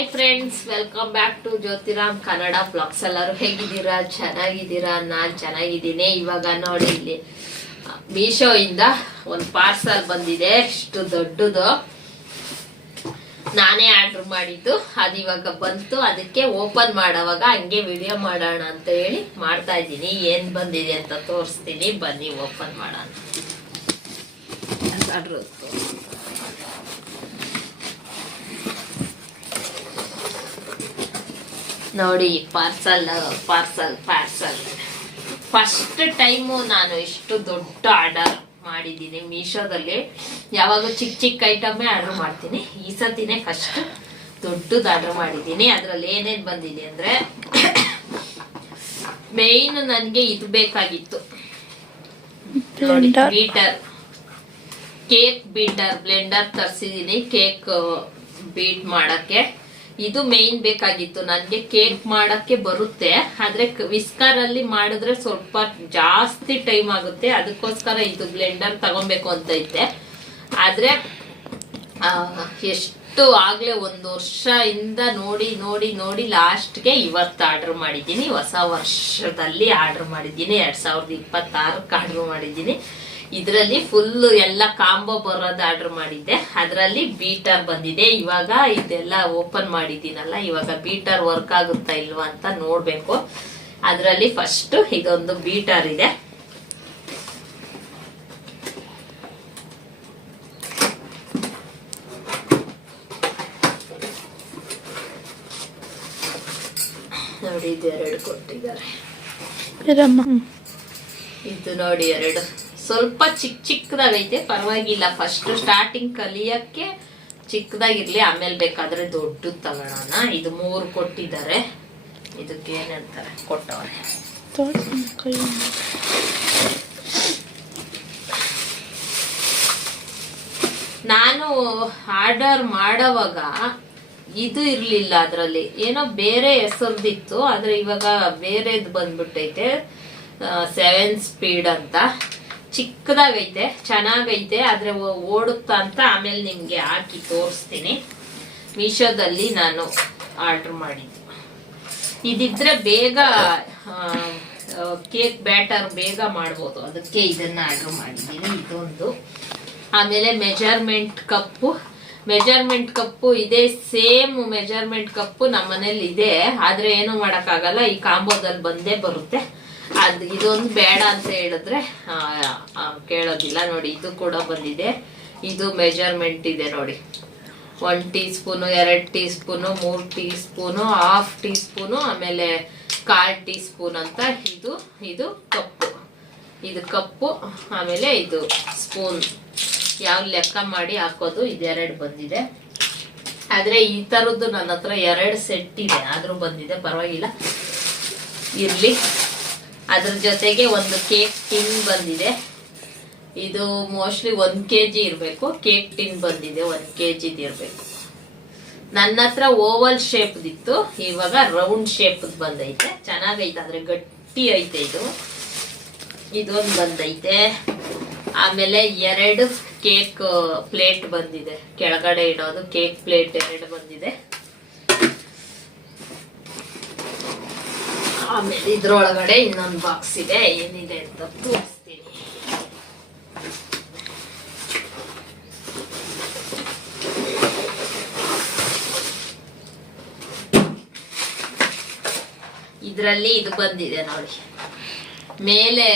Hi friends welcome back to Jyotiram Kannada blogs ಎಲ್ಲರೂ ಹೇಗಿದ್ದೀರಾ? ಚೆನ್ನಾಗಿದ್ದೀರಾ? ನಾನು ಚೆನ್ನಾಗಿದ್ದೀನಿ. ಇವಾಗ ನೋಡಿ ಇಲ್ಲಿ ಮೀಶೋ ಇಂದ ಒಂದು ಪಾರ್ಸಲ್ ಬಂದಿದೆ. ಇಷ್ಟು ದೊಡ್ಡದು. ನಾನೇ ಆರ್ಡರ್ ಮಾಡಿದ್ದು. ಅದು ಇವಾಗ ಬಂತು. ಅದಕ್ಕೆ ಓಪನ್ ಮಾಡೋವಾಗ ಹಂಗೆ ವಿಡಿಯೋ ಮಾಡೋಣ ಅಂತ ಹೇಳಿ ಮಾಡ್ತಾ ಇದ್ದೀನಿ. ಏನು ಬಂದಿದೆ ಅಂತ ತೋರಿಸ್ತೀನಿ. ಬನ್ನಿ ಓಪನ್ ಮಾಡೋಣ. ನೋಡಿ parcel parcel parcel first time ನಾನು ಇಷ್ಟು ದೊಡ್ಡ ಆರ್ಡರ್ ಮಾಡಿದ್ದೀನಿ ಮೀಶೋದಲ್ಲಿ. ಯಾವಾಗ ಚಿಕ್ಕ ಚಿಕ್ಕ ಐಟಮೇ ಆರ್ಡರ್ ಮಾಡ್ತೀನಿ. ಈ ಸತಿನೇ ಫಸ್ಟ್ ದೊಡ್ಡದು ಆರ್ಡರ್ ಮಾಡಿದ್ದೀನಿ. ಅದರಲ್ಲಿ ಏನೇನು ಬಂದಿದೆ ಅಂದರೆ ಮೇಯ್ನ್ ನನಗೆ ಇದು ಬೇಕಾಗಿತ್ತು. ಬೀಟರ್ ಕೇಕ್ ಬೀಟರ್ ಬ್ಲೆಂಡರ್ ತರಿಸಿದ್ದೀನಿ. ಕೇಕ್ ಬೀಟ್ ಮಾಡಕ್ಕೆ. ಇದು ಮೇನ್ ಬೇಕಾಗಿತ್ತು. ನನಗೆ ಕೇಕ್ ಮಾಡಕ್ಕೆ ಬರುತ್ತೆ. ಆದ್ರೆ ವಿಸ್ಕರ್ ಅಲ್ಲಿ ಮಾಡಿದ್ರೆ ಸ್ವಲ್ಪ ಜಾಸ್ತಿ ಟೈಮ್ ಆಗುತ್ತೆ. ಅದಕ್ಕೋಸ್ಕರ ಇದು ಬ್ಲೆಂಡರ್ ತಗೊಬೇಕು ಅಂತ ಐತೆ ಆದ್ರೆ ಎಷ್ಟು ಆಗ್ಲೇ ಒಂದು ವರ್ಷ ಇಂದ ನೋಡಿ ನೋಡಿ ನೋಡಿ ಲಾಸ್ಟ್ಗೆ ಇವತ್ತು ಆರ್ಡರ್ ಮಾಡಿದ್ದೀನಿ. ಹೊಸ ವರ್ಷದಲ್ಲಿ ಆರ್ಡರ್ ಮಾಡಿದ್ದೀನಿ. ಎರಡ್ ಸಾವಿರದ ಇಪ್ಪತ್ತಾರಕ್ಕೆ ಆರ್ಡರ್ ಮಾಡಿದ್ದೀನಿ. ಇದರಲ್ಲಿ ಫುಲ್ ಎಲ್ಲ ಕಾಂಬೋ ಬರೋದು ಆರ್ಡರ್ ಮಾಡಿದ್ದೆ. ಅದರಲ್ಲಿ ಬೀಟರ್ ಬಂದಿದೆ. ಇವಾಗ ಇದೆಲ್ಲ ಓಪನ್ ಮಾಡಿದ್ದೀನಲ್ಲ ಇವಾಗ ಬೀಟರ್ ವರ್ಕ್ ಆಗುತ್ತಾ ಇಲ್ವಾ ಅಂತ ನೋಡ್ಬೇಕು. ಅದರಲ್ಲಿ ಫಸ್ಟ್ ಇದೊಂದು ಬೀಟರ್ ಇದೆ. ನೋಡಿ ಇದು ಎರಡು ಕೊಟ್ಟಿದ್ದಾರೆ. ಇದು ನೋಡಿ ಎರಡು. ಸ್ವಲ್ಪ ಚಿಕ್ಕ ಚಿಕ್ಕದಾಗೈತೆ, ಪರವಾಗಿಲ್ಲ. ಫಸ್ಟ್ ಸ್ಟಾರ್ಟಿಂಗ್ ಕಲಿಯಕ್ಕೆ ಚಿಕ್ಕದಾಗಿರ್ಲಿ, ಆಮೇಲೆ ಬೇಕಾದ್ರೆ ದೊಡ್ಡದು ತಗೊಳ್ಳೋಣ ಇದು ಮೂರು ಕೊಟ್ಟಿದ್ದಾರೆ. ಇದಕ್ಕೆ ಏನಂತಾರೆ ಕೊಟ್ಟವ್ರೆ. ತೋರ್ಸು ನಾನು ಆರ್ಡರ್ ಮಾಡೋವಾಗ ಇದು ಇರ್ಲಿಲ್ಲ ಅದರಲ್ಲಿ. ಏನೋ ಬೇರೆ ಹೆಸರ್ದಿತ್ತು, ಆದರೆ ಇವಾಗ ಬೇರೆದು ಬಂದ್ಬಿಟ್ಟೈತೆ ಸೆವೆನ್ ಸ್ಪೀಡ್ ಅಂತ. ಚಿಕ್ಕದಾಗೈತೆ, ಚೆನ್ನಾಗೈತೆ, ಆದ್ರೆ ಓಡುತ್ತಾ ಅಂತ ಆಮೇಲೆ ನಿಮ್ಗೆ ಹಾಕಿ ತೋರಿಸ್ತೀನಿ. ಮೀಶೋದಲ್ಲಿ ನಾನು ಆರ್ಡರ್ ಮಾಡಿದ್ದು. ಇದಿದ್ರೆ ಬೇಗ ಕೇಕ್ ಬ್ಯಾಟರ್ ಬೇಗ ಮಾಡ್ಬೋದು. ಅದಕ್ಕೆ ಇದನ್ನ ಆರ್ಡರ್ ಮಾಡಿದ್ದೀನಿ. ಇದೊಂದು. ಆಮೇಲೆ ಮೆಜರ್ಮೆಂಟ್ ಕಪ್ಪು. ಮೆಜರ್ಮೆಂಟ್ ಕಪ್ಪು ಇದೇ, ಸೇಮ್ ಮೆಜರ್ಮೆಂಟ್ ಕಪ್ಪು ನಮ್ಮ ಮನೇಲಿ ಇದೆ ಆದ್ರೆ ಏನು ಮಾಡಕ್ಕಾಗಲ್ಲ, ಈ ಕಾಂಬೋದಲ್ಲಿ ಬಂದೇ ಬರುತ್ತೆ. ಅದ್ ಇದೊಂದು ಬೇಡ ಅಂತ ಹೇಳಿದ್ರೆ ಕೇಳೋದಿಲ್ಲ. ನೋಡಿ, ಇದು ಕೂಡ ಬಂದಿದೆ. ಇದು ಮೆಜರ್ಮೆಂಟ್ ಇದೆ ನೋಡಿ. ಒನ್ ಟೀ ಸ್ಪೂನು ಎರಡು ಟೀ ಸ್ಪೂನು ಮೂರು teaspoon half teaspoon ಆಮೇಲೆ ಕಾಲ್ ಟೀ ಸ್ಪೂನ್ ಅಂತ ಇದು ಇದು ಕಪ್ಪು. ಇದು ಕಪ್ಪು, ಆಮೇಲೆ ಇದು ಸ್ಪೂನ್ ಯಾವ ಲೆಕ್ಕ ಮಾಡಿ ಹಾಕೋದು, ಇದೆರಡು ಬಂದಿದೆ. ಆದ್ರೆ ಈ ತರದ್ದು ನನ್ನ ಹತ್ರ ಎರಡು ಸೆಟ್ ಇದೆ. ಆದರೂ ಬಂದಿದೆ, ಪರವಾಗಿಲ್ಲ. ಇರ್ಲಿ. ಅದ್ರ ಜೊತೆಗೆ ಒಂದು ಕೇಕ್ ಟಿನ್ ಬಂದಿದೆ. ಇದು ಮೋಸ್ಟ್ಲಿ ಒಂದ್ ಕೆ ಜಿ ಇರಬೇಕು. ಕೇಕ್ ಟಿನ್ ಬಂದಿದೆ, ಒಂದ್ ಕೆ ಜಿದ್ ಇರಬೇಕು. ನನ್ನ ಹತ್ರ ಓವಲ್ ಶೇಪ್ದಿತ್ತು, ಇವಾಗ ರೌಂಡ್ ಶೇಪ್ ಬಂದೈತೆ. ಚೆನ್ನಾಗೈತೆ ಅಂದ್ರೆ ಗಟ್ಟಿ ಐತೆ ಇದು. ಇದೊಂದು ಬಂದೈತೆ. ಆಮೇಲೆ ಎರಡು ಕೇಕ್, ಪ್ಲೇಟ್ ಬಂದಿದೆ. ಕೆಳಗಡೆ ಇಡೋದು ಕೇಕ್ ಪ್ಲೇಟ್ ಎರಡು ಬಂದಿದೆ. ಆಮೇಲೆ ಇದ್ರೊಳಗಡೆ ಇನ್ನೊಂದು ಬಾಕ್ಸ್ ಇದೆ, ಏನಿದೆ ಅಂತ ತೋರಿಸ್ತೀನಿ. ಇದರಲ್ಲಿ ಇದು ಬಂದಿದೆ ನೋಡಿ. ಮೇಲೆ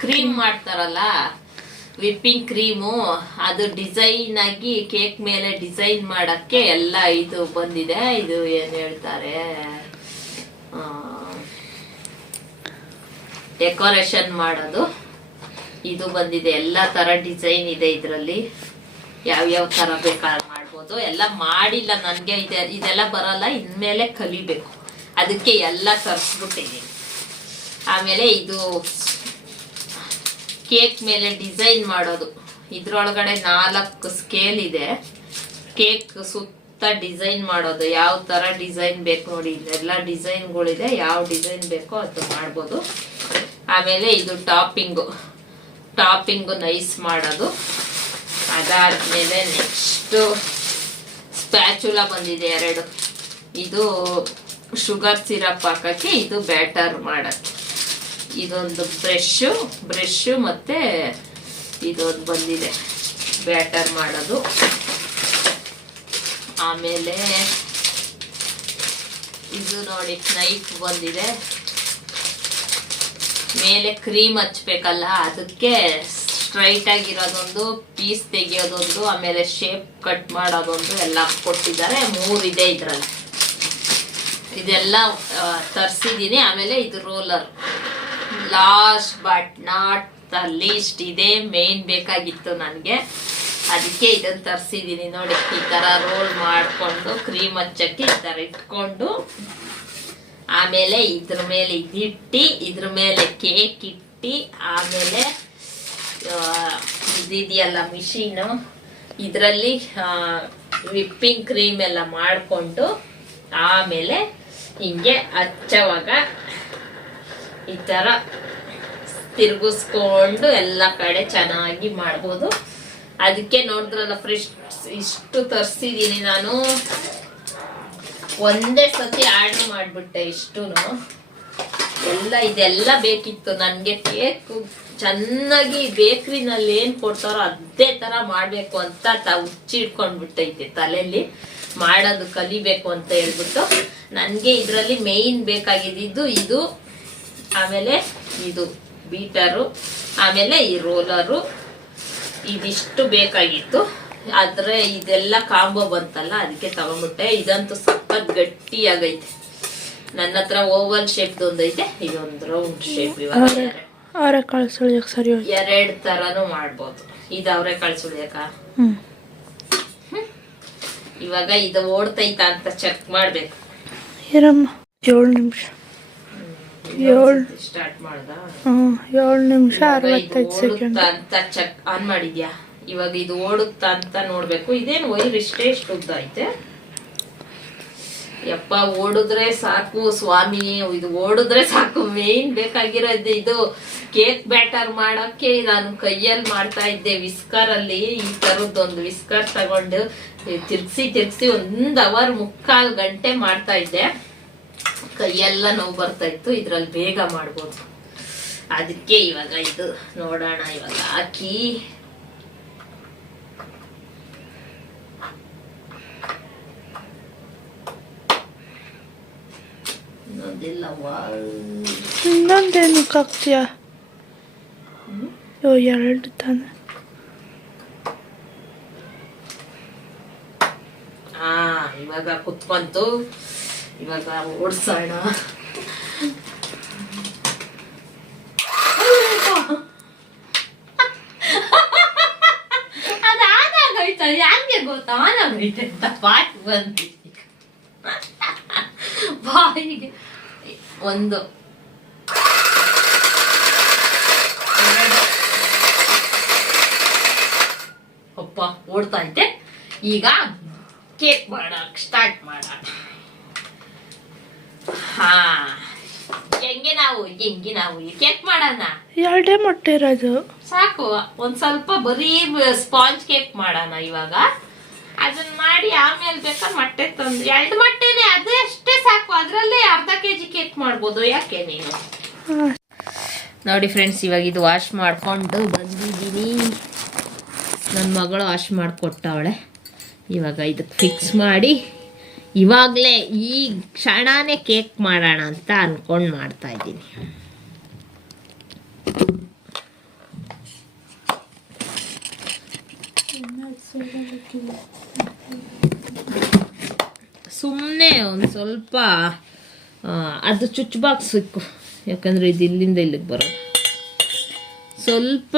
ಕ್ರೀಮ್ ಮಾಡ್ತಾರಲ್ಲ ವಿಪ್ಪಿಂಗ್ ಕ್ರೀಮು, ಅದು ಡಿಸೈನ್ ಆಗಿ ಕೇಕ್ ಮೇಲೆ ಡಿಸೈನ್ ಮಾಡಕ್ಕೆ ಎಲ್ಲ ಇದು ಬಂದಿದೆ. ಇದು ಏನ್ ಹೇಳ್ತಾರೆ? ಡೆಕೋರೇಷನ್ ಮಾಡೋದು. ಇದು ಬಂದಿದೆ. ಎಲ್ಲ ತರ ಡಿಸೈನ್ ಇದೆ ಇದರಲ್ಲಿ. ಯಾವ್ಯಾವ ತರ ಬೇಕಾದ್ರೆ ಮಾಡ್ಬೋದು. ಎಲ್ಲ ಮಾಡಿಲ್ಲ ನನಗೆ. ಇದೆ, ಇದೆಲ್ಲ ಬರಲ್ಲ. ಇನ್ಮೇಲೆ ಕಲಿಬೇಕು. ಅದಕ್ಕೆ ಎಲ್ಲ ತರಿಸ್ಬಿಟ್ಟಿದ್ದೀನಿ ಆಮೇಲೆ ಇದು ಕೇಕ್ ಮೇಲೆ ಡಿಸೈನ್ ಮಾಡೋದು. ಇದ್ರೊಳಗಡೆ ನಾಲ್ಕು ಸ್ಕೇಲ್ ಇದೆ. ಕೇಕ್ ಸುತ್ತ ಡಿಸೈನ್ ಮಾಡೋದು. ಯಾವ ತರ ಡಿಸೈನ್ ಬೇಕು ನೋಡಿ, ಇದೆಲ್ಲ ಡಿಸೈನ್ಗಳಿದೆ. ಯಾವ ಡಿಸೈನ್ ಬೇಕೋ ಅದು ಮಾಡ್ಬೋದು. ಆಮೇಲೆ ಇದು ಟಾಪಿಂಗು. ಟಾಪಿಂಗು ನೈಸ್ ಮಾಡೋದು. ಅದಾದ್ಮೇಲೆ ನೆಕ್ಸ್ಟು ಸ್ಪ್ಯಾಚುಲ ಬಂದಿದೆ ಎರಡು. ಇದು ಶುಗರ್ ಸಿರಪ್ ಹಾಕಕ್ಕೆ ಇದು ಬ್ಯಾಟರ್ ಮಾಡಕ್ಕೆ. ಇದೊಂದು ಬ್ರಷ್ ಬ್ರಷ್ ಮತ್ತೆ ಇದೊಂದು ಬಂದಿದೆ. ಬ್ಯಾಟರ್ ಮಾಡೋದು. ಆಮೇಲೆ ಇದು ನೋಡಿ ನೈಫ್ ಬಂದಿದೆ. ಮೇಲೆ ಕ್ರೀಮ್ ಹಚ್ಬೇಕಲ್ಲ, ಅದಕ್ಕೆ ಸ್ಟ್ರೈಟ್ ಆಗಿರೋದೊಂದು ಪೀಸ್ ತೆಗಿಯೋದೊಂದು, ಆಮೇಲೆ ಶೇಪ್ ಕಟ್ ಮಾಡೋದೊಂದು ಎಲ್ಲ ಕೊಟ್ಟಿದ್ದಾರೆ. ಮೂರಿದೆ ಇದರಲ್ಲಿ. ಇದೆಲ್ಲ ತರಿಸಿದ್ದೀನಿ ಆಮೇಲೆ ಇದು roller last but not the least ಇದೇ ಮೇನ್ ಬೇಕಾಗಿತ್ತು ನನಗೆ. ಅದಕ್ಕೆ ಇದನ್ನು ತರಿಸಿದ್ದೀನಿ ನೋಡಿ, ಈ ಥರ ರೋಲ್ ಮಾಡಿಕೊಂಡು ಕ್ರೀಮ್ ಹಚ್ಚಕ್ಕೆ ಈ ಥರ ಇಟ್ಕೊಂಡು ಆಮೇಲೆ ಇದ್ರ ಮೇಲೆ ಇದಿಟ್ಟು, ಇದ್ರ ಮೇಲೆ ಕೇಕ್ ಇಟ್ಟು, ಆಮೇಲೆ ಇದಿದೆಯಲ್ಲ ಮಿಷಿನು ಇದರಲ್ಲಿ ವಿಪ್ಪಿಂಗ್ ಕ್ರೀಮ್ ಎಲ್ಲ ಮಾಡಿಕೊಂಡು ಆಮೇಲೆ ಹಿಂಗೆ ಹಚ್ಚವಾಗ ಈ ಥರ ತಿರುಗಿಸ್ಕೊಂಡು ಎಲ್ಲ ಕಡೆ ಚೆನ್ನಾಗಿ ಮಾಡ್ಬೋದು. ಅದಕ್ಕೆ ನೋಡಿದ್ರಲ್ಲ ಫ್ರೆಶ್ ಇಷ್ಟು ತರಿಸಿದ್ದೀನಿ ನಾನು. ಒಂದೇ ಸತಿ ಆರ್ಡರ್ ಮಾಡಿಬಿಟ್ಟೆ ಇಷ್ಟು ಎಲ್ಲ ಇದೆಲ್ಲ ಬೇಕಿತ್ತು ನನಗೆ. ಕೇಕು ಚೆನ್ನಾಗಿ ಬೇಕ್ರಿನಲ್ಲಿ ಏನು ಕೊಡ್ತಾರೋ ಅದೇ ಥರ ಮಾಡಬೇಕು ಅಂತ ತ ಹುಚ್ಚಿಡ್ಕೊಂಡ್ಬಿಟ್ಟೈತೆ ತಲೆಯಲ್ಲಿ. ಮಾಡೋದು ಕಲಿಬೇಕು ಅಂತ ಹೇಳ್ಬಿಟ್ಟು. ನನಗೆ ಇದರಲ್ಲಿ ಮೇಯ್ನ್ ಬೇಕಾಗಿದ್ದು ಇದು. ಆಮೇಲೆ ಇದು ಬೀಟರು ಆಮೇಲೆ ಈ ರೋಲರು ಇದಿಷ್ಟು ಬೇಕಾಗಿತ್ತು. ಆದ್ರೆ ಇದೆಲ್ಲ ಕಾಂಬೋ ಬಂತಲ್ಲ ಅದಕ್ಕೆ ತಗೊಂಡ್ಬಿಟ್ಟೆ ಇದಂತೂ ಸಖತ್ ಗಟ್ಟಿಯಾಗೈತೆ. ನನ್ನ ಹತ್ರ ಓವಲ್ ಶೇಪ್ ಒಂದೈತೆ ಇದೊಂದು ರೌಂಡ್ ಶೇಪ್ ಇವಾಗ ಸುಳಿಯೋಕೆ ಸರಿ ಎರಡು ತರನು ಮಾಡ್ಬೋದು. ಇದು ಅವ್ರೆ ಕಳ್ಸುಳಿಯಕ? ಹ್ಞೂ ಇವಾಗ ಇದು ಓಡ್ತೈತಾ ಅಂತ ಚೆಕ್ ಮಾಡ್ಬೇಕು. ಏಳು ನಿಮಿಷ. ಏಳ್. ಸ್ಟಾರ್ಟ್ ಮಾಡ್ದ? ಏಳು ನಿಮಿಷ ಅರವತ್ತೈದು ಸೆಕೆಂಡ್ ಅಂತ ಚೆಕ್ ಆನ್ ಮಾಡಿದ್ಯಾ? ಇವಾಗ ಇದು ಓಡುತ್ತಾ ಅಂತ ನೋಡ್ಬೇಕು. ಇದೇನು ವೈರ್ ಇಷ್ಟೇ ಇಷ್ಟು ಉದ್ದ ಐತೆ? ಯಪ್ಪ ಓಡಿದ್ರೆ ಸಾಕು ಸ್ವಾಮಿ. ಇದು ಓಡಿದ್ರೆ ಸಾಕು. ಮೇನ್ ಬೇಕಾಗಿರೋದು ಇದು ಕೇಕ್ ಬ್ಯಾಟರ್ ಮಾಡಕ್ಕೆ ನಾನು ಕೈಯಲ್ಲಿ ಮಾಡ್ತಾ ಇದ್ದೆ ವಿಸ್ಕರ್ ಅಲ್ಲಿ. ಈ ತರದ್ದೊಂದು ವಿಸ್ಕರ್ ತಗೊಂಡು ತಿರ್ಗ್ಸಿ ತಿರ್ಗ್ಸಿ ಒಂದ್ ಅವರ್ ಮುಕ್ಕಾಲ್ ಗಂಟೆ ಮಾಡ್ತಾ ಇದ್ದೆ. ಕೈಯೆಲ್ಲ ನೋವು ಬರ್ತಾ ಇತ್ತು ಇದ್ರಲ್ಲಿ ಬೇಗ ಮಾಡ್ಬೋದು. ಅದಕ್ಕೆ ಇವಾಗ ಇದು ನೋಡೋಣ ಇವಾಗ. ಹಾಕಿ ಇನ್ನೊಂದೇನಕ್ಕೆ ಹಾಕ್ತೀಯ ಅಯ್ಯೋ ಎರಡು ತಾನೆ. ಇವಾಗ ಕುತ್ಕೊಂತು. ಇವಾಗ ಓಡಿಸೋಣ. ಅದು ಆನಾಗೋಯ್ತು ಯಾರಿಗೆ ಗೊತ್ತಾ? ಆನಾಗೋಯ್ತು ಅಂತ ಪಾಟ್ ಬಂದಿದೆ ಬಾಯಿಗೆ ಒಂದು. ಅಪ್ಪ ಓಡ್ತಾ ಈಗ ಕೇಕ್ ಮಾಡಕ್ ಸ್ಟಾರ್ಟ್ ಮಾಡೋಣ. ಹಾ. ಹೆಂಗೆ ನಾವು ಹೆಂಗೆ ನಾವು? ಕೇಕ್ ಮಾಡೋಣ. ಎರಡೇ ಮೊಟ್ಟೆ ಇರೋದು. ಸಾಕು ಒಂದ್ ಸ್ವಲ್ಪ ಬರೀ ಸ್ಪಾಂಜ್ ಕೇಕ್ ಮಾಡೋಣ ಇವಾಗ. ಅದನ್ನ ಮಾಡಿ ಆಮೇಲೆ ಬೇಕಾದ್ರೆ ಮೊಟ್ಟೆ ತಂದು ಎರಡು ಮೊಟ್ಟೆನೆ ಅದೇ ಅಷ್ಟೇ ಸಾಕು. ಅದ್ರಲ್ಲೇ ಅರ್ಧ ಕೆ ಜಿ ಕೇಕ್ ಮಾಡ್ಬೋದು. ಯಾಕೆ ನೀನು? ನೋಡಿ ಫ್ರೆಂಡ್ಸ್ ಇವಾಗ ಇದು ವಾಶ್ ಮಾಡ್ಕೊಂಡು ಬಂದಿದ್ದೀನಿ. ನನ್ನ ಮಗಳು ವಾಶ್ ಮಾಡಿಕೊಟ್ಟವಳೆ. ಇವಾಗ ಇದಕ್ಕೆ ಫಿಕ್ಸ್ ಮಾಡಿ ಇವಾಗಲೇ ಈ ಕ್ಷಣನೇ ಕೇಕ್ ಮಾಡೋಣ ಅಂತ ಅಂದ್ಕೊಂಡು ಮಾಡ್ತಾ ಇದ್ದೀನಿ. ಸುಮ್ಮನೆ ಒಂದು ಸ್ವಲ್ಪ ಅದು ಚುಚ್ಚು ಬಾಕ್ಸ್ ಸಿಕ್ಕು. ಯಾಕಂದರೆ ಇದು ಇಲ್ಲಿಂದ ಇಲ್ಲಿಗೆ ಬರೋದು. ಸ್ವಲ್ಪ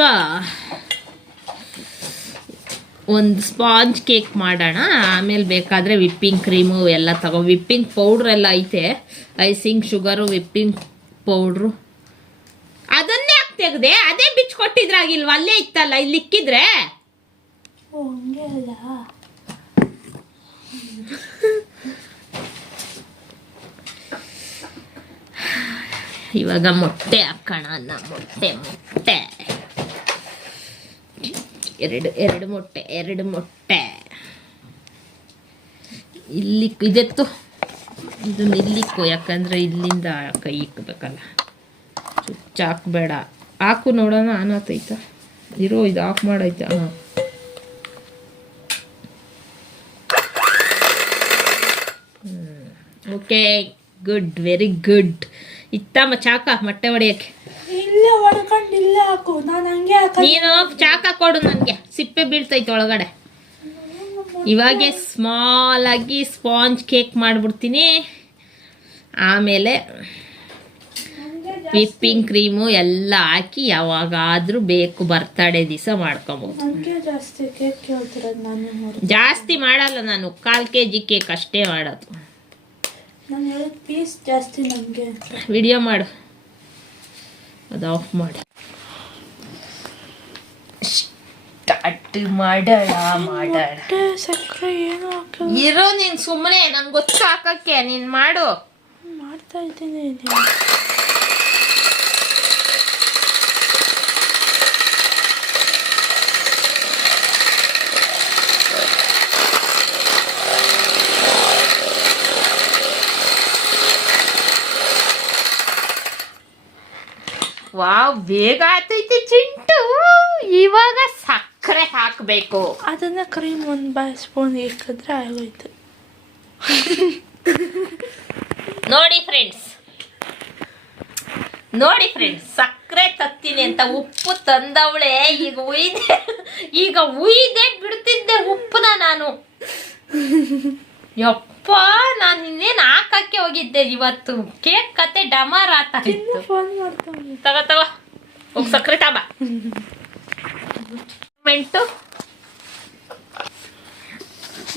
ಒಂದು ಸ್ಪಾಂಜ್ ಕೇಕ್ ಮಾಡೋಣ. ಆಮೇಲೆ ಬೇಕಾದರೆ ವಿಪ್ಪಿಂಗ್ ಕ್ರೀಮು ಎಲ್ಲ ತಗೋ ವಿಪ್ಪಿಂಗ್ ಪೌಡ್ರ್ ಎಲ್ಲ ಐತೆ. ಐಸಿಂಗ್ ಶುಗರು ವಿಪ್ಪಿಂಗ್ ಪೌಡ್ರು ಅದನ್ನೇ ಹಾಕಿ ತೆಗ್ದೆ. ಅದೇ ಬಿಚ್ಕೊಟ್ಟಿದ್ರಾಗಿಲ್ವ ಅಲ್ಲೇ ಇತ್ತಲ್ಲ ಇಲ್ಲಿ ಇಕ್ಕಿದ್ರೆ? ಇವಾಗ ಮೊಟ್ಟೆ ಹಾಕೋಣ ಅನ್ನ ಮೊಟ್ಟೆ ಮೊಟ್ಟೆ. ಎರಡು ಎರಡು ಮೊಟ್ಟೆ ಎರಡು ಮೊಟ್ಟೆ. ಇಲ್ಲಿ ಇದೆತ್ತು? ಇದನ್ನ ಕೊ ಯಾಕಂದ್ರೆ ಇಲ್ಲಿಂದ ಕೈ ಇಕ್ಕಬೇಕಲ್ಲ ಚುಚ್ಚ ಹಾಕ್ಬೇಡ. ಹಾಕು ನೋಡೋಣ ಆನ್ ಇರೋ, ಇದು ಆಫ್ ಮಾಡೈತ, ಹಾಂ. Okay, good, very good. ಇತ್ತಮ್ಮ, ಚಾಕ, ಮೊಟ್ಟೆ ಹೊಡೆಯೋಕ್ಕೆ ಇಲ್ಲೇ ಹೊಡ್ಕೊಂಡು ಇಲ್ಲೇ ಹಾಕು. ನಾನು ಹಂಗೆ ಹಾಕ ನೀನು ಚಾಕ ಕೊಡು ನನಗೆ. ಸಿಪ್ಪೆ ಬೀಳ್ತೈತೆ ಒಳಗಡೆ. ಇವಾಗೆ ಸ್ಮಾಲ್ ಆಗಿ ಸ್ಪಾಂಜ್ ಕೇಕ್ ಮಾಡ್ಬಿಡ್ತೀನಿ. ಆಮೇಲೆ ವಿಪ್ಪಿಂಗ್ ಕ್ರೀಮು ಎಲ್ಲ ಹಾಕಿ ಯಾವಾಗಾದ್ರೂ ಬೇಕು ಬರ್ತಡೇ ದಿವಸ ಮಾಡ್ಕೊಬಹುದು ಜಾಸ್ತಿ ಮಾಡಲ್ಲ ನಾನು. ಕಾಲು ಕೆ ಜಿ ಕೇಕ್ ಅಷ್ಟೇ ಮಾಡೋದು. ವಿಡಿಯೋ ಮಾಡು. ಅದು ಆಫ್ ಮಾಡಿ. ಸ್ಟಾರ್ಟ್ ಮಾಡೋಣ ಮಾಡೋಣ ಸಕ್ಕರೆ ಏನು ಇರೋ ನೀನ್ ಸುಮ್ಮನೆ ನಂಗೆ ಗೊತ್ತು ಹಾಕಕ್ಕೆ ನೀನ್ ಮಾಡು. ಮಾಡ್ತಾ ಇದ್ದೀನಿ ವಾವ್ ಬೇಗ ಆತೈತಿ ಚಿಂಟು. ಇವಾಗ ಸಕ್ಕರೆ ಹಾಕಬೇಕು. ಅದನ್ನ ಕ್ರೀಮ್ ಒಂದು ಬಾ ಸ್ಪೂನ್ ಇಕ್ಕಿದ್ರೆ ಆಗೋಯ್ತು. ನೋಡಿ ಫ್ರೆಂಡ್ಸ್ ನೋಡಿ ಫ್ರೆಂಡ್ಸ್ ಸಕ್ಕರೆ ತತ್ತೀನಿ ಅಂತ ಉಪ್ಪು ತಂದವಳೆ. ಈಗ ಉಯ್ದೆ ಈಗ ಉಯ್ದೆ ಬಿಡ್ತಿದ್ದೆ ಉಪ್ಪನ ನಾನು. ಯಪ್ಪ. ನಾನು ಇನ್ನೇನು ಹಾಕಕ್ಕೆ ಹೋಗಿದ್ದೆ ಇವತ್ತು. ಕೇಕ್ ಕತೆ ಡಮಾರ್ ಆತ. ತಗೋ ತಗೋ. ಹೋಗಿ ಸಕ್ಕರೆ ತಾಬ ಮೆಂಟು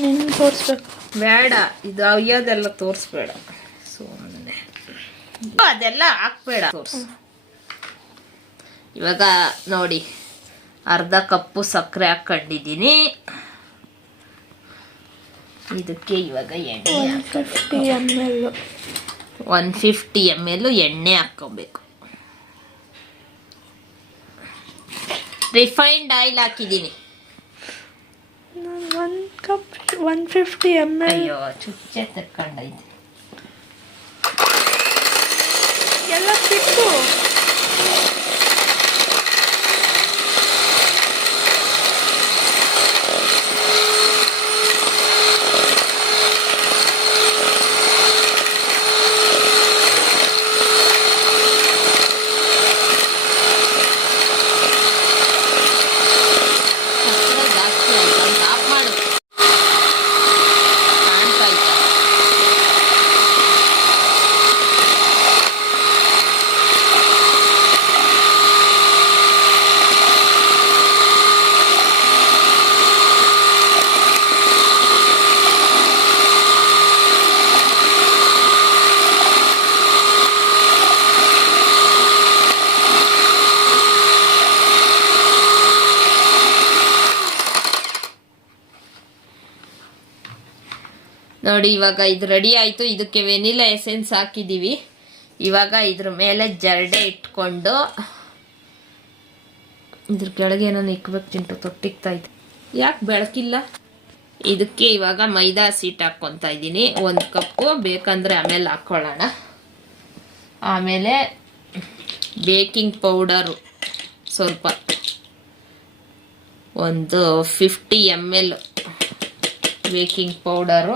ನಿನ್ನ ತೋರಿಸ್ಬೇಕು. ಬೇಡ ಇದು ಅಯ್ಯೋದೆಲ್ಲ ತೋರಿಸ್ಬೇಡ. ಸುಮ್ಮನೆ ಅದೆಲ್ಲ ಹಾಕ್ಬೇಡ. ತೋರ್ಸು. ಇವಾಗ ನೋಡಿ ಅರ್ಧ ಕಪ್ಪು ಸಕ್ಕರೆ ಹಾಕೊಂಡಿದ್ದೀನಿ ಇದಕ್ಕೆ ಇವಾಗ ಎಣ್ಣೆ fifty M L one fifty M L ಎಣ್ಣೆ ಹಾಕ್ಕೋಬೇಕು. ರಿಫೈನ್ಡ್ ಆಯಿಲ್ ಹಾಕಿದ್ದೀನಿ. One cup one fifty M L ಅಯ್ಯೋ ಚುಚ್ಚೆ ತಕ್ಕೊಂಡೈತೆ ಎಲ್ಲ ಬಿಟ್ಟು ಸಕ್ಕರೆ ಜಾಸ್ತಿ ಆಯ್ತು ಅಂತ ಆಫ್ ಮಾಡು ಕಾಣ್ತಾ ಆಯ್ತಾ ನೋಡಿ, ಇವಾಗ ಇದು ರೆಡಿ ಆಯಿತು. ಇದಕ್ಕೆ ವೆನಿಲಾ ಎಸೆನ್ಸ್ ಹಾಕಿದ್ದೀವಿ ಇವಾಗ ಇದ್ರ ಮೇಲೆ ಜರಡೆ ಇಟ್ಕೊಂಡು ಇದ್ರ ಕೆಳಗೆ ಏನೋ ಇಕ್ಬೇಕು ಚಿಂಟು ತೊಟ್ಟಿಗ್ತಾ ಇದ್ದೆ. ಯಾಕೆ ಬೆಳಕಿಲ್ಲ? ಇದಕ್ಕೆ ಇವಾಗ ಮೈದಾ ಸೀಟ್ ಹಾಕ್ಕೊತಾ ಇದ್ದೀನಿ. ಒಂದು ಕಪ್ಪು, ಬೇಕಂದರೆ ಆಮೇಲೆ ಹಾಕ್ಕೊಳ್ಳೋಣ ಆಮೇಲೆ ಬೇಕಿಂಗ್ ಪೌಡರು ಸ್ವಲ್ಪ. ಒಂದು fifty M L baking powder.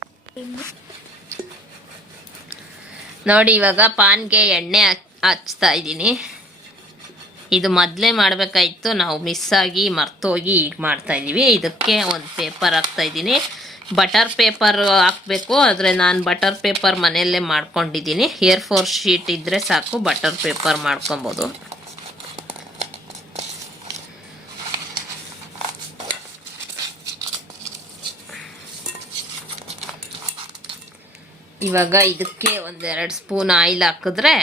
ನೋಡಿ, ಇವಾಗ ಪಾನ್ಗೆ ಎಣ್ಣೆ ಹಚ್- ಹಚ್ತಾ ಇದ್ದೀನಿ. ಇದು ಮೊದಲೇ ಮಾಡಬೇಕಾಯ್ತು. ನಾವು ಮಿಸ್ ಆಗಿ ಮರ್ತೋಗಿ ಈಗ ಮಾಡ್ತಾ ಇದ್ದೀವಿ. ಇದಕ್ಕೆ ಒಂದು ಪೇಪರ್ ಹಾಕ್ತಾ ಇದ್ದೀನಿ. ಬಟರ್ ಪೇಪರ್ ಹಾಕಬೇಕು. ಆದರೆ ನಾನು ಬಟರ್ ಪೇಪರ್ ಮನೆಯಲ್ಲೇ ಮಾಡ್ಕೊಂಡಿದ್ದೀನಿ. ಏರ್ ಫೋರ್ ಶೀಟ್ ಇದ್ದರೆ ಸಾಕು. ಬಟರ್ ಪೇಪರ್ ಮಾಡ್ಕೊಬೋದು. ಇವಾಗ ಇದಕ್ಕೆ ಒಂದೆರಡು ಸ್ಪೂನ್ ಆಯಿಲ್ ಹಾಕಿದ್ರೆ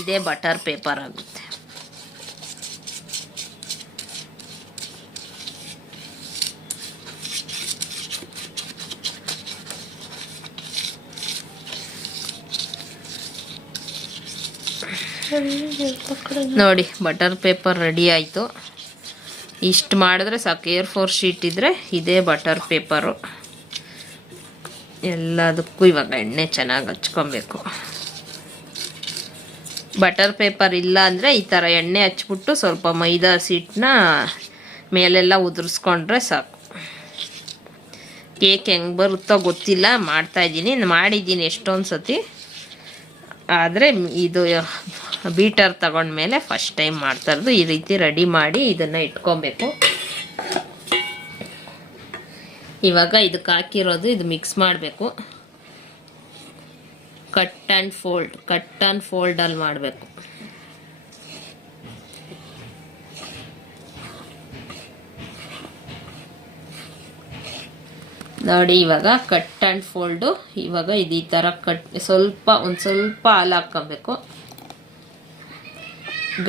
ಇದೇ ಬಟರ್ ಪೇಪರ್ ಆಗುತ್ತೆ. ನೋಡಿ, ಬಟರ್ ಪೇಪರ್ ರೆಡಿ ಆಯಿತು. ಇಷ್ಟು ಮಾಡಿದ್ರೆ ಸಾಕು, ಏರ್ ಫೋರ್ ಶೀಟ್ ಇದ್ದರೆ ಇದೇ ಬಟರ್ ಪೇಪರು. ಎಲ್ಲದಕ್ಕೂ ಇವಾಗ ಎಣ್ಣೆ ಚೆನ್ನಾಗಿ ಹಚ್ಕೊಬೇಕು. ಬಟರ್ ಪೇಪರ್ ಇಲ್ಲ ಅಂದರೆ ಈ ಥರ ಎಣ್ಣೆ ಹಚ್ಬಿಟ್ಟು ಸ್ವಲ್ಪ ಮೈದಾ ಸೀಟ್ನ ಮೇಲೆಲ್ಲ ಉದುರಿಸ್ಕೊಂಡ್ರೆ ಸಾಕು. ಕೇಕ್ ಹೆಂಗೆ ಬರುತ್ತೋ ಗೊತ್ತಿಲ್ಲ ಮಾಡ್ತಾಯಿದ್ದೀನಿ ಮಾಡಿದ್ದೀನಿ ಎಷ್ಟೊಂದು ಸತಿ ಆದರೆ ಇದು ಬೀಟರ್ ತಗೊಂಡ್ಮೇಲೆ ಫಸ್ಟ್ ಟೈಮ್ ಮಾಡ್ತಾ ಇರೋದು. ಈ ರೀತಿ ರೆಡಿ ಮಾಡಿ ಇದನ್ನು ಇಟ್ಕೊಬೇಕು. ಇವಾಗ ಇದಕ್ಕೆ ಹಾಕಿರೋದು, ಇದು ಮಿಕ್ಸ್ ಮಾಡಬೇಕು. Cut and fold cut and ಫೋಲ್ಡಲ್ಲಿ ಮಾಡಬೇಕು. ನೋಡಿ, ಇವಾಗ ಕಟ್ ಆ್ಯಂಡ್ ಫೋಲ್ಡು ಇವಾಗ ಇದು ಈ ಥರ ಕಟ್ ಸ್ವಲ್ಪ, ಒಂದು ಸ್ವಲ್ಪ ಹಾಲು ಹಾಕ್ಕೊಬೇಕು.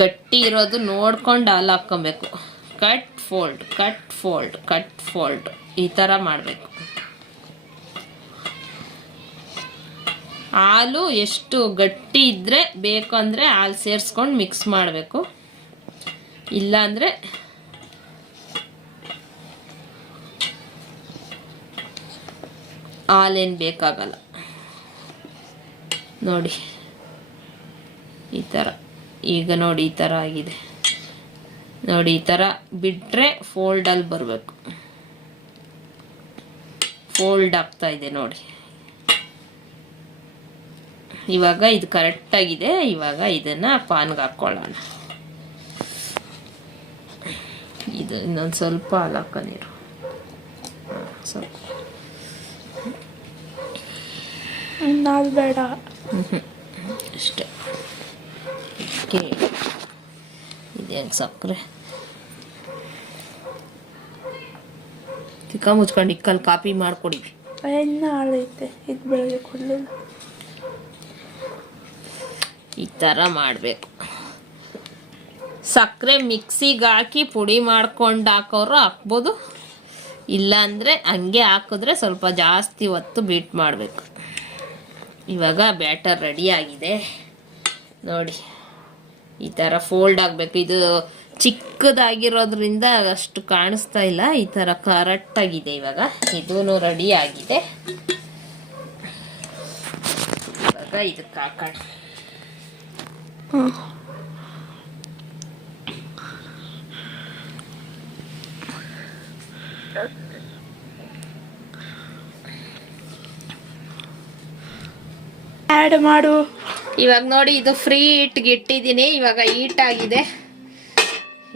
ಗಟ್ಟಿ ಇರೋದು ನೋಡ್ಕೊಂಡು ಹಾಲು ಹಾಕ್ಕೊಬೇಕು. Cut fold cut fold cut fold ಈ ಥರ ಮಾಡಬೇಕು. ಹಾಲು ಎಷ್ಟು ಗಟ್ಟಿ ಇದ್ದರೆ ಬೇಕು ಅಂದರೆ ಹಾಲು ಸೇರಿಸ್ಕೊಂಡು ಮಿಕ್ಸ್ ಮಾಡಬೇಕು. ಇಲ್ಲಾಂದರೆ ಹಾಲೇನು ಬೇಕಾಗಲ್ಲ. ನೋಡಿ, ಈ ಥರ ಈಗ ನೋಡಿ ಈ ಥರ ಆಗಿದೆ. ನೋಡಿ, ಈ ಥರ ಬಿಟ್ಟರೆ ಫೋಲ್ಡಲ್ಲಿ ಬರಬೇಕು. ಫೋಲ್ಡ್ ಆಗ್ತಾ ಇದೆ ನೋಡಿ. ಇವಾಗ ಇದು ಕರೆಕ್ಟಾಗಿದೆ ಇವಾಗ ಇದನ್ನು ಪಾನ್ಗೆ ಹಾಕ್ಕೊಳ್ಳೋಣ ಇದು ಇನ್ನೊಂದು ಸ್ವಲ್ಪ ಹಾಲು ಹಾಕ ನೀರು ಸ್ವಲ್ಪ. ನಾಲ್ ಬೇಡ. ಅಷ್ಟೇ. ಇದೇನು ಸಕ್ಕರೆ? ಚಿಕ್ಕ ಮುಚ್ಕೊಂಡು ಇಕ್ಕಲ್ಲಿ ಕಾಪಿ ಮಾಡಿಕೊಡಿ. ಎಣ್ಣೆ ಹಾಳೈತೆ ಇದು ಬೆಳಗ್ಗೆ ಕೊಡಲಿಲ್ಲ ಈ ಥರ ಮಾಡಬೇಕು. ಸಕ್ಕರೆ ಮಿಕ್ಸಿಗೆ ಹಾಕಿ ಪುಡಿ ಮಾಡ್ಕೊಂಡು ಹಾಕೋರು ಹಾಕ್ಬೋದು. ಇಲ್ಲಾಂದರೆ ಹಂಗೆ ಹಾಕಿದ್ರೆ ಸ್ವಲ್ಪ ಜಾಸ್ತಿ ಹೊತ್ತು ಬೀಟ್ ಮಾಡಬೇಕು. ಇವಾಗ ಬ್ಯಾಟರ್ ರೆಡಿಯಾಗಿದೆ ಆಗಿದೆ. ನೋಡಿ ಈ ಥರ ಫೋಲ್ಡ್ ಆಗಬೇಕು. ಇದು ಚಿಕ್ಕದಾಗಿರೋದ್ರಿಂದ ಅಷ್ಟು ಕಾಣಿಸ್ತಾ ಇಲ್ಲ. ಈ ಥರ ಕರೆಕ್ಟಾಗಿದೆ ಇವಾಗ. ಇದೂ ರೆಡಿ ಆಗಿದೆ. ಇವಾಗ ಇದಕ್ಕೆ ಹಾಕೋಣ. ಆ್ಯಡ್ ಮಾಡು. ಇವಾಗ ನೋಡಿ ಇದು ಫ್ರೀ ಹಿಟ್ಗೆ ಇಟ್ಟಿದ್ದೀನಿ. ಇವಾಗ ಹೀಟ್ ಆಗಿದೆ.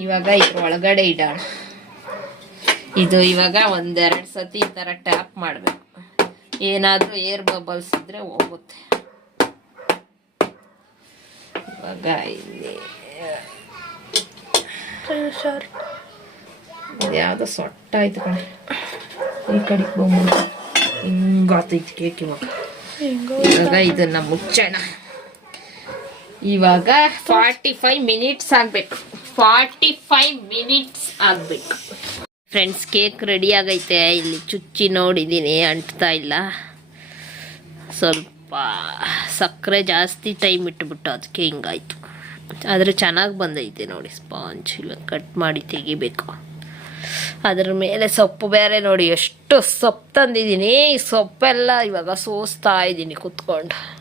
ಇವಾಗ ಇದ್ರ ಒಳಗಡೆ ಇಡೋಣ. ಇದು ಇವಾಗ ಒಂದೆರಡು ಸತಿ ಈ ಥರ ಟ್ಯಾಪ್ ಮಾಡಬೇಕು. ಏನಾದರೂ ಏರ್ ಬಬಲ್ಸ್ ಇದ್ರೆ ಹೋಗುತ್ತೆ. ಇವಾಗ ಇಲ್ಲಿ ಯಾವುದು ಸೊಟ್ಟ ಆಯ್ತು ಕಣೆ. ಈ ಕಡೆಗೆ ಬಂದು ಹಿಂಗಾತೈತಿ ಕೇಕ್ ಇವಾಗ. ಇವಾಗ ಇದನ್ನ ಮುಚ್ಚೋಣ. ಇವಾಗ ಫಾರ್ಟಿ ಫೈವ್ ಮಿನಿಟ್ಸ್ ಆಗಬೇಕು. ಫಾರ್ಟಿ ಫೈವ್ ಮಿನಿಟ್ಸ್ ಆಗಬೇಕು. ಫ್ರೆಂಡ್ಸ್ ಕೇಕ್ ರೆಡಿ ಆಗೈತೆ. ಇಲ್ಲಿ ಚುಚ್ಚಿ ನೋಡಿದ್ದೀನಿ ಅಂಟ್ತಾ ಇಲ್ಲ. ಸ್ವಲ್ಪ ಸಕ್ಕರೆ ಜಾಸ್ತಿ ಟೈಮ್ ಇಟ್ಬಿಟ್ಟು ಅದಕ್ಕೆ ಹಿಂಗಾಯ್ತು. ಆದರೆ ಚೆನ್ನಾಗಿ ಬಂದೈತೆ ನೋಡಿ ಸ್ಪಾಂಜ್ ಇಲ್ಲ ಕಟ್ ಮಾಡಿ ತೆಗಿಬೇಕು. ಅದ್ರ ಮೇಲೆ ಸೊಪ್ಪು ಬೇರೆ ನೋಡಿ ಎಷ್ಟು ಸೊಪ್ಪು ತಂದಿದ್ದೀನಿ ಈ ಸೊಪ್ಪೆಲ್ಲ ಇವಾಗ ಸೋಸ್ತಾ ಇದ್ದೀನಿ ಕುತ್ಕೊಂಡು.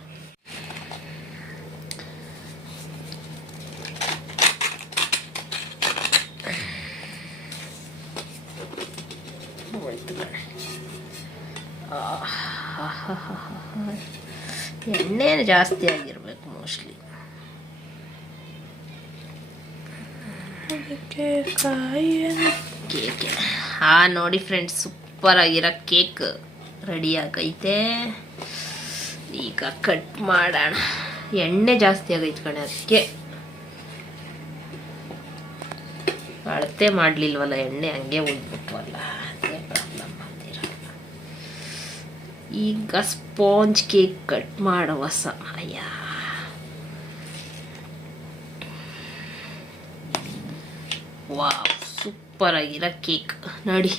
ಹೋಯ್ತು. ಎಣ್ಣೆ ಜಾಸ್ತಿ ಆಗಿರ್ಬೇಕು ಮೋಸ್ಟ್ಲಿ ಕೇಕ್ ಹಾ ನೋಡಿ ಫ್ರೆಂಡ್ಸ್ ಸೂಪರ್ ಆಗಿರೋ ಕೇಕ್ ರೆಡಿ ಆಗೈತೆ ಈಗ ಕಟ್ ಮಾಡೋಣ ಎಣ್ಣೆ ಜಾಸ್ತಿ ಆಗೈತೆ ಕಣೆ ಅದಕ್ಕೆ ಅಳತೆ ಮಾಡಲಿಲ್ವಲ್ಲ ಎಣ್ಣೆ ಹಂಗೆ ಉಳ್ಬಿಟ್ವಲ್ಲ ಈಗ ಸ್ಪಾಂಜ್ ಕೇಕ್ ಕಟ್ ಮಾಡುವ ಸಮಯ ವಾವ್ ಸೂಪರ್ ಆಗಿರೋ ಕೇಕ್. ನೋಡಿ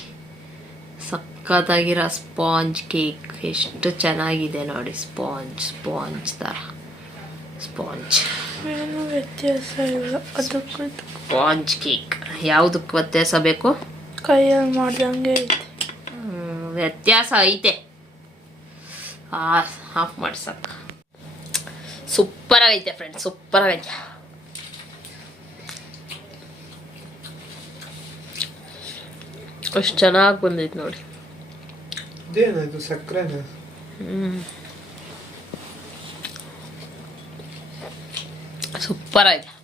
ಸಕ್ಕತ್ತಾಗಿರೋ ಸ್ಪಾಂಜ್ ಕೇಕ್. ಎಷ್ಟು ಚೆನ್ನಾಗಿದೆ ನೋಡಿ ಸ್ಪಾಂಜ್ ಸ್ಪಾಂಜ್ ಥರ. ಸ್ಪಾಂಜ್. ಏನು ವ್ಯತ್ಯಾಸ ಇಲ್ಲ. ಅದಕ್ಕೂ ಸ್ಪಾಂಜ್ ಕೇಕ್. ಯಾವುದಕ್ಕೆ ವ್ಯತ್ಯಾಸ ಬೇಕು? ಕೈಯಲ್ಲಿ ಮಾಡ್ದಂಗೆ ಐತೆ. ವ್ಯತ್ಯಾಸ ಐತೆ. ಆಫ್ ಮಾಡ್ಸಕ್. ಸೂಪರ್ ಆಗೈತೆ ಫ್ರೆಂಡ್ಸ್ ಸೂಪರ್ ಆಗೈತೆ ಅಷ್ಟು ಚೆನ್ನಾಗಿ ಬಂದೈತೆ ನೋಡಿ. ಇದೇನದು ಸಕ್ಕರೆನ? ಸೂಪರ್ ಆಗಿದೆ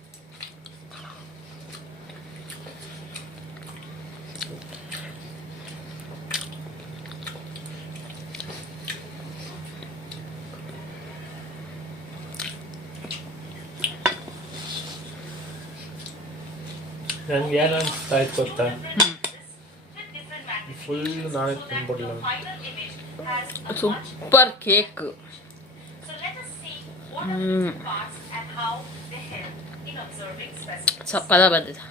ನನ್ಗೆ ಏನು ಅನಿಸ್ತಾ ಗೊತ್ತಾ? ಫುಲ್ ನಾಳೆ ತಿನ್ಬಿಡ್ಲ. ಸೂಪರ್ ಕೇಕ್ ಸಕ್ಕದ ಬಂದಿದೆ.